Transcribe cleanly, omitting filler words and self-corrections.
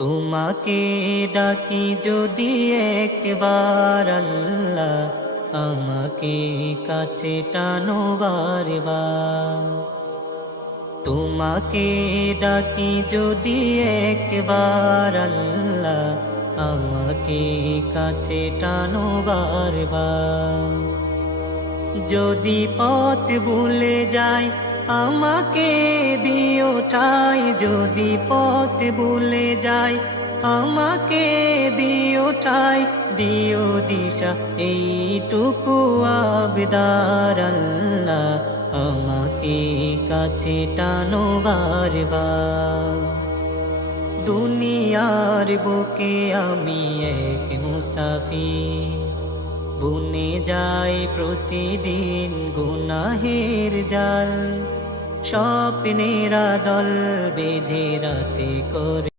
তোমাকে ডাকি যদি একবার আল্লাহ, আমাকে কাছে টানো বারবার। তোমাকে ডাকি যদি একবার আল্লাহ, আমাকে কাছে টানো বারবার। যদি পথ ভুলে যাই আমাকে দিও ঠাই, যদি পথ ভুলে যাই আমাকে দিও ঠাই, দিও দিশা এইটুকু আবদার আল্লাহ, আমাকে কাছে টানো বারবার। দুনিয়ার বুকে আমি এক মুসাফির, বুনে যায় প্রতিদিন গুনাহের জাল, স্বপ্নেরা দল বেঁধে রাতে করে